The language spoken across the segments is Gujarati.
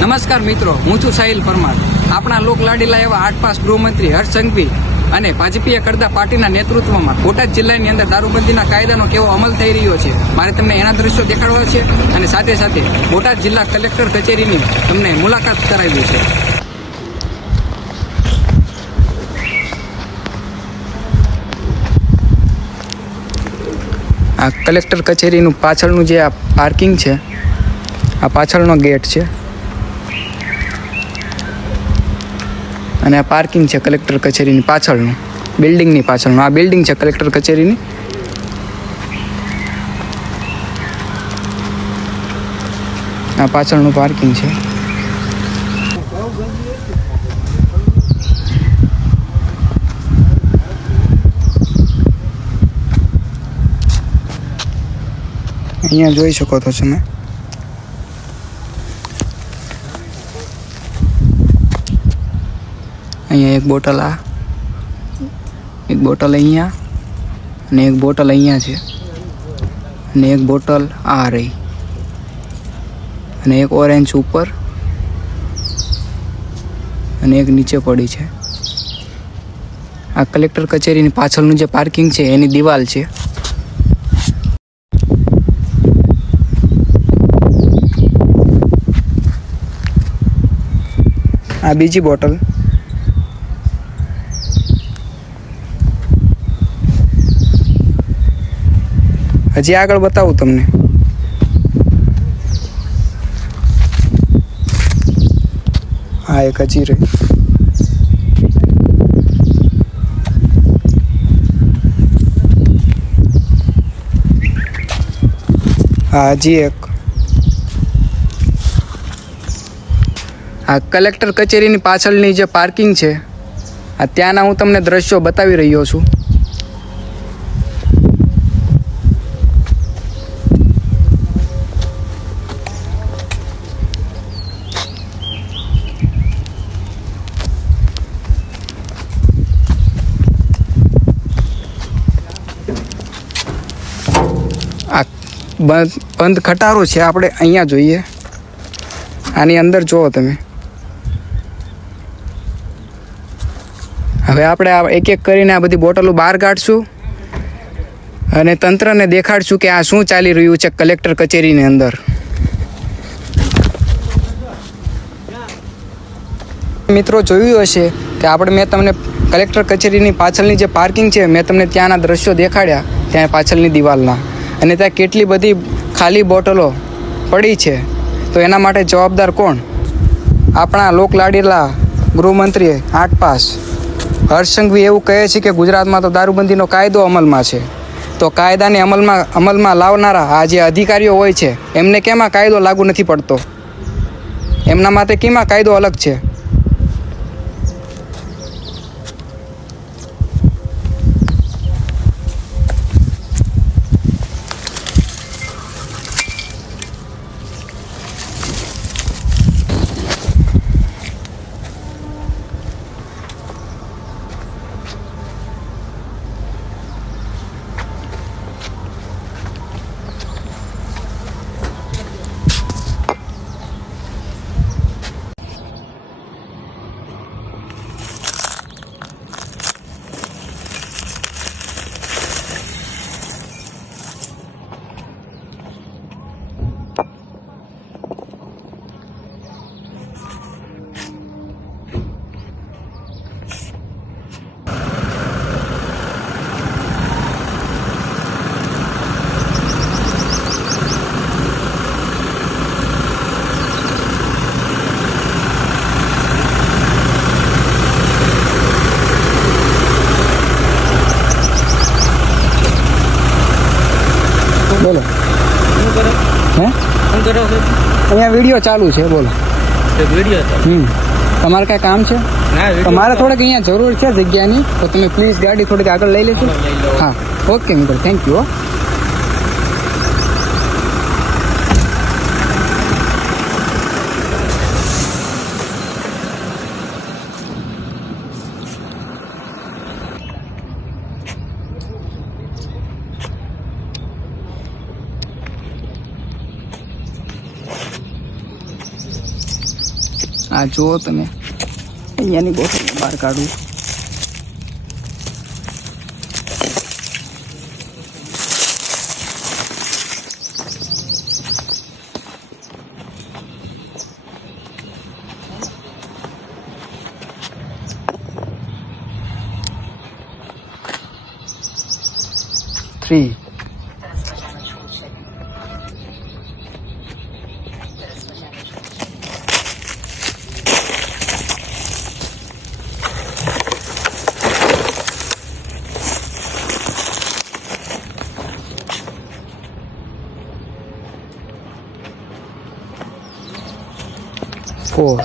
નમસ્કાર મિત્રો, હું છું સાહિલ પરમાર. આપણા લોકલાડીલા એવા 8 પાસ ગૃહમંત્રી હર્ષ સંઘવી અને ભાજપીય કરતા પાર્ટીના નેતૃત્વમાં બોટાદ જિલ્લાની અંદર દારૂબંધીના કાયદાનો કેવો અમલ થઈ રહ્યો છે, મારે તમને એના દ્રશ્યો દેખાડવા છે અને સાથે સાથે બોટાદ જિલ્લા કલેક્ટર કચેરીની તમને મુલાકાત કરાવી છે. આ કલેક્ટર કચેરીનું પાછળનું જે આ પાર્કિંગ છે, આ પાછળનો ગેટ છે અને આ પાર્કિંગ છે કલેક્ટર કચેરીની પાછળનું, બિલ્ડિંગની પાછળનું. આ બિલ્ડિંગ છે કલેક્ટર કચેરીની. આ પાછળનું પાર્કિંગ છે. અહીંયા જોઈ શકો છો તમે. અહીંયા એક બોટલ, આ એક બોટલ અહીંયા અને એક બોટલ અહીંયા છે અને એક બોટલ આ રહી અને એક ઓરેન્જ ઉપર અને એક નીચે પડી છે. આ કલેક્ટર કચેરીની પાછળનું જે પાર્કિંગ છે એની દિવાલ છે. આ બીજી બોટલ. હજી આગળ બતાવું તમને. હા, એક હજી રહી. હા, હજી એક. આ કલેક્ટર કચેરીની પાછળની જે પાર્કિંગ છે, આ ત્યાંના હું તમને દ્રશ્યો બતાવી રહ્યો છું. આ બંધ ખટારો છે, આપણે અહીંયા જોઈએ. આની અંદર જુઓ તમે. હવે આપણે આ એક એક કરીને આ બધી બોટલો બહાર કાઢશું અને તંત્રને દેખાડશું કે આ શું ચાલી રહ્યું છે કલેક્ટર કચેરીની અંદર. મિત્રો, જોયું હશે કે મેં તમને કલેક્ટર કચેરીની પાછળની જે પાર્કિંગ છે, મેં તમને ત્યાંના દ્રશ્યો દેખાડ્યા, ત્યાં પાછળની દિવાલના, અને ત્યાં કેટલી બધી ખાલી બોટલો પડી છે. તો એના માટે જવાબદાર કોણ? આપણા લોકલાડીલા ગૃહમંત્રી 8 પાસ હર્ષ સંઘવી એવું કહે છે કે ગુજરાતમાં તો દારૂબંધીનો કાયદો અમલમાં છે. તો કાયદાને અમલમાં લાવનારા આ જે અધિકારીઓ હોય છે, એમને કેમાં કાયદો લાગુ નથી પડતો? એમના માટે કેમાં કાયદો અલગ છે? બોલો. અહીંયા વિડીયો ચાલુ છે. બોલો. તમારે કાંઈ કામ છે? તમારે થોડીક અહીંયા જરૂર છે જગ્યાની, તો તમે પ્લીઝ ગાડી થોડીક આગળ લઈ લેજો. હા, ઓકે મિત્રો, થેન્ક યુ. આ જુઓ તમે, અહીંયાની બોટલ બહાર કાઢું. Three. Four.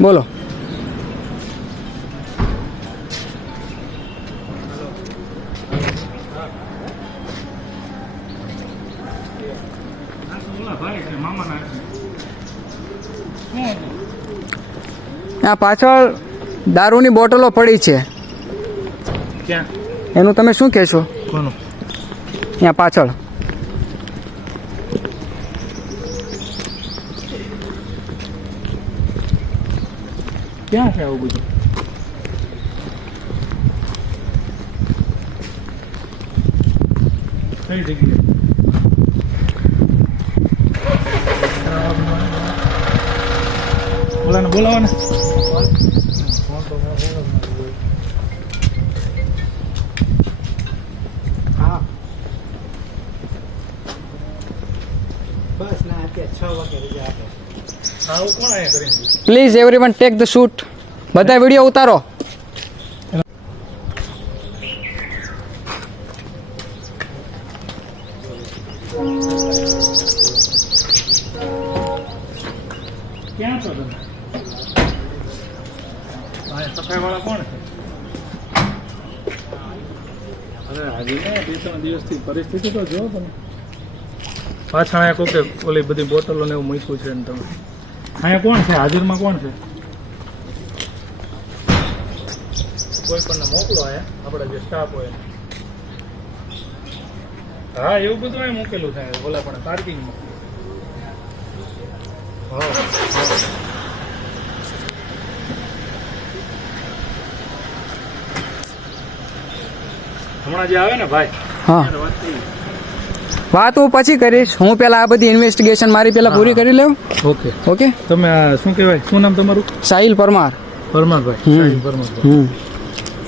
બોલો. આ પાછળ દારૂની બોટલો પડી છે, ક્યાં? એનું તમે શું કહેશો? કોનું? ત્યાં પાછળ ક્યાં છે આવું બધું? કઈ જગ્યાએ? ઓલાને બોલાવો ને. હા બસ ના અત્યારે 6 વાગે રજા આપે. આવું કોણ અહીંયા કરીને? Please everyone take the shoot. બધા વિડીયો ઉતારો. ક્યાં છો તમે? સફાઈ વાળા કોણ છે? અરે આજે ને 2-3 દિવસથી પરિસ્થિતિ તો જો તમે. પાછળ અહીંયા કોકે ઓલી બધી બોટલો ને એવું મૂક્યું છે ને તમે. અહીંયા કોણ છે? હાજરમાં કોણ છે? કોઈ પણ મોકલો અહીંયા આપણા જે સ્ટાફ હોય. હા એવું બધું અહીં મૂકેલું છે ઓલા પણ પાર્કિંગમાં. હા હમણાં જે આવે ને ભાઈ. હા, વાત હું પછી કરીશ. હું પેલા આ બધી ઇન્વેસ્ટિગેશન મારી પેલા પૂરી કરી લઉં. Okay okay. તમે શું કહેવાય, શું નામ તમારું? સાહિલ પરમાર. પરમારભાઈ. સાહિલ પરમારભાઈ.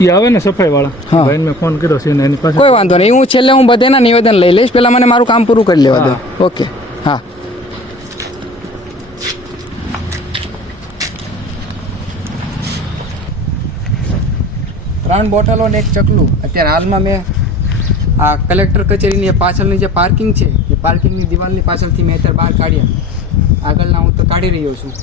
એ આવે ને સફાઈ વાળા હા. ભાઈને મેં ફોન કર્યો છે ને એની પાસે. કોઈ વાંધો નહીં, હું છેલ્લે હું બધાના નિવેદન લઈ લઈશ. પેલા મને મારું કામ પૂરું કરી લેવા દો. ઓકે. હા. 3 બોટલો ને 1 ચકલું. અત્યારે હાલમાં મેં આ કલેક્ટર કચેરીની પાછળની જે પાર્કિંગ છે એ પાર્કિંગની દિવાલની પાછળથી મેં અત્યારે બહાર કાઢ્યા. આગળના હું તો કાઢી રહ્યો છું.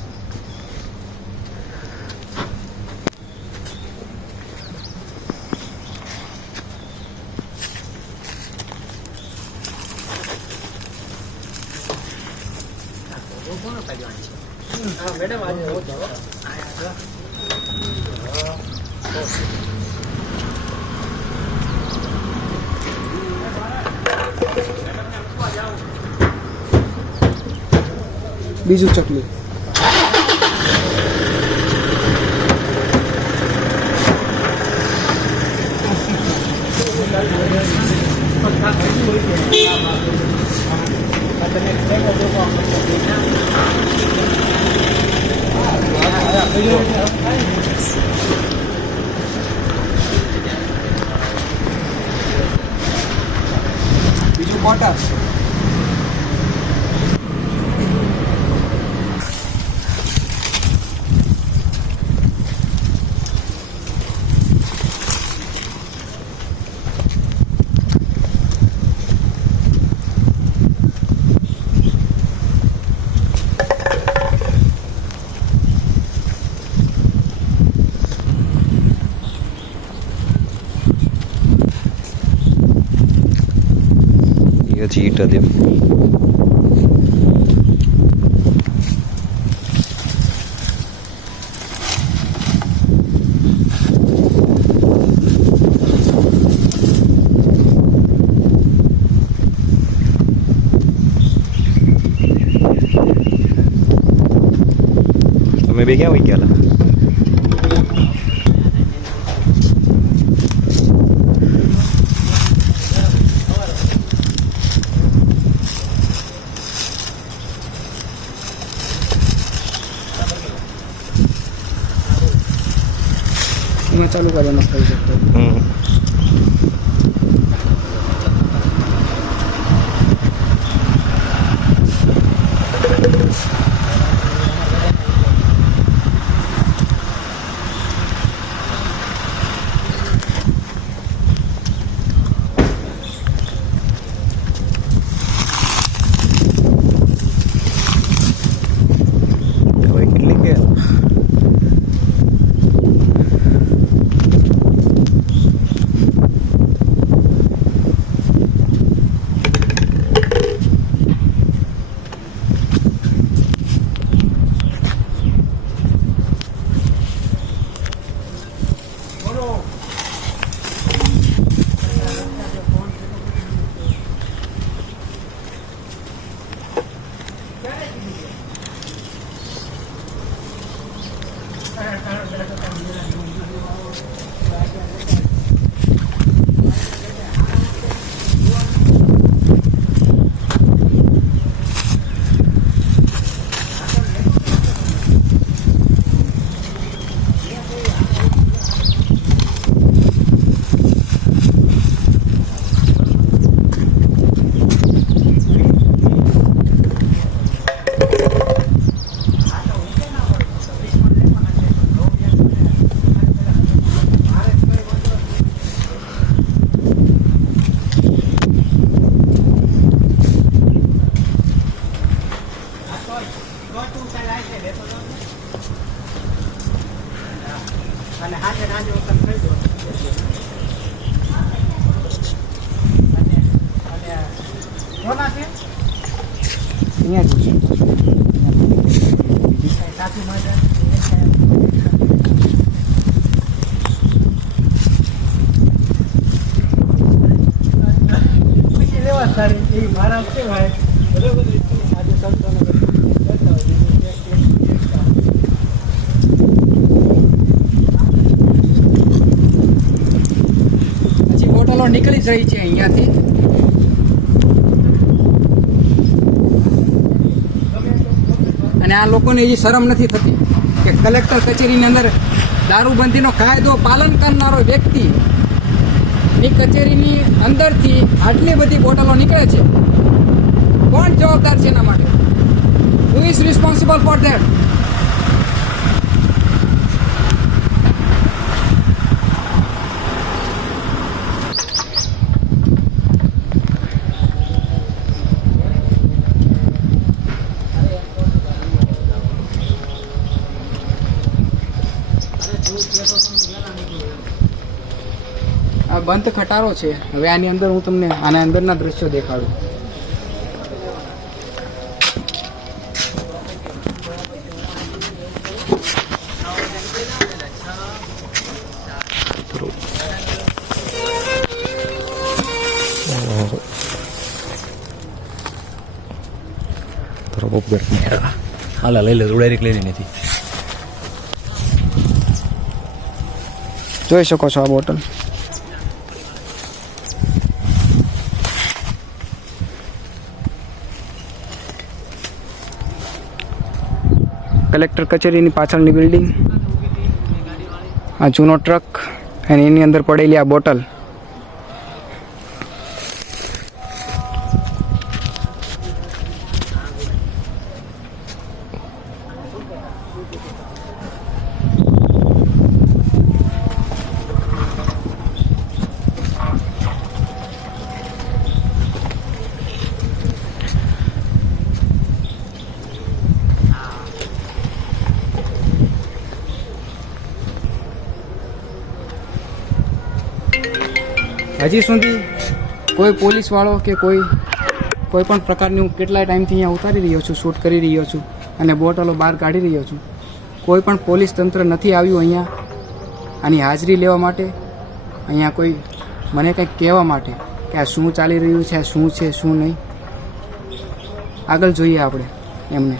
બીજું ચકલી. બીજું પોટાશ. चीट दे બે ક્યાં વહી ગયેલા? એમાં ચાલુ કરવાનું કરી શકતો. હવે કેટલી કે અને હાથે રાંધે ઓપન કરી દો. અને કોના છે અહીંયા જ છે. સાચું માટે પૂછી લેવા સારી એ મારા છે ભાઈ બરોબર. આજે સંતોને હજી બોટલો નીકળી જ રહી છે અહીંયાથી. અને આ લોકોને હજી શરમ નથી થતી કે કલેક્ટર કચેરીની અંદર દારૂબંધીનો કાયદો પાલન કરનારો વ્યક્તિ ની કચેરીની અંદરથી આટલી બધી બોટલો નીકળે છે. કોણ જવાબદાર છે એના માટે? Who is responsible for that? આ બંધ ખટારો છે. હવે આની અંદર હું તમને આના અંદરના દ્રશ્યો દેખાડું. હાલા લઈ લે, ડાયરેક્ટ લઈ નથી. જોઈ શકો છો આ બોટલ. કલેક્ટર કચેરીની પાછળની બિલ્ડિંગ, આ જૂનો ટ્રક અને એની અંદર પડેલી આ બોટલ. હજી સુધી કોઈ પોલીસવાળો કે કોઈ પણ પ્રકારની હું કેટલાય ટાઈમથી અહીંયા ઉતારી રહ્યો છું, શૂટ કરી રહ્યો છું અને બોટલો બહાર કાઢી રહ્યો છું. કોઈ પણ પોલીસ તંત્ર નથી આવ્યું અહીંયા આની હાજરી લેવા માટે, અહીંયા કોઈ મને કંઈક કહેવા માટે કે આ શું ચાલી રહ્યું છે, આ શું છે શું નહીં. આગળ જોઈએ આપણે એમને.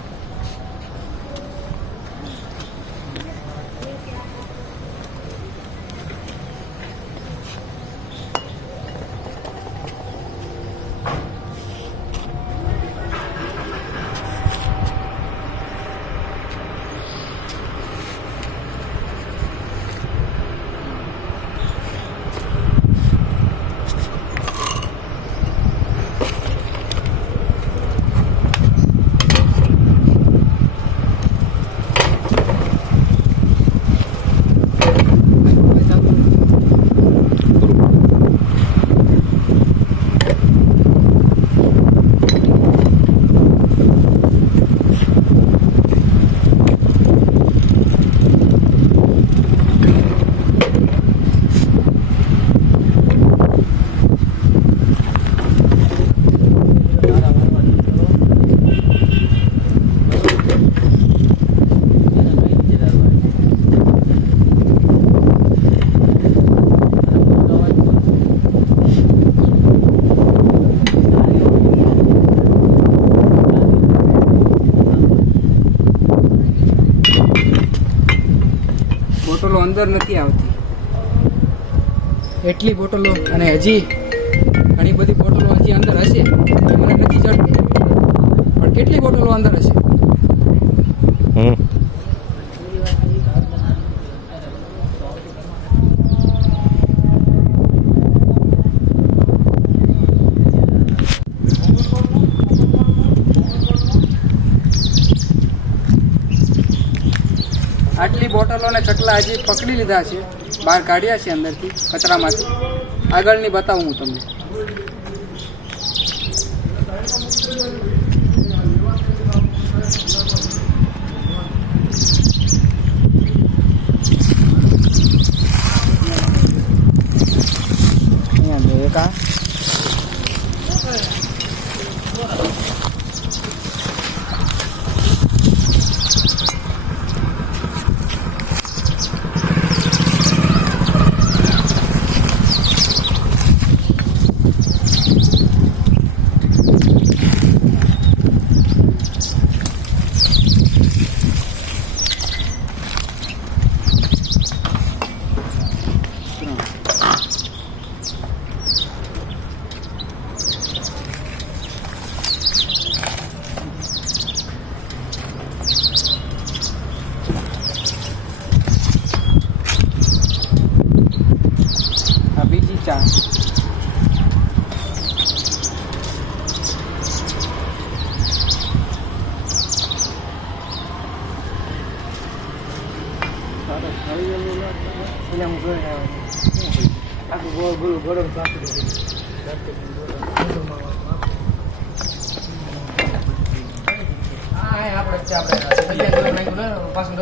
અંદર નથી આવતી. એટલી બોટલો અને હજી ઘણી બધી બોટલો હજી અંદર હશે, મને નથી ચડતી. પણ કેટલી બોટલો અંદર હશે? આટલી બોટલો અને ચકલા હજી પકડી લીધા છે, બહાર કાઢ્યા છે અંદરથી કચરામાંથી. આગળની બતાવું હું તમને. અહીંયા જો એક આ બીજી ચા. આપણે પાછું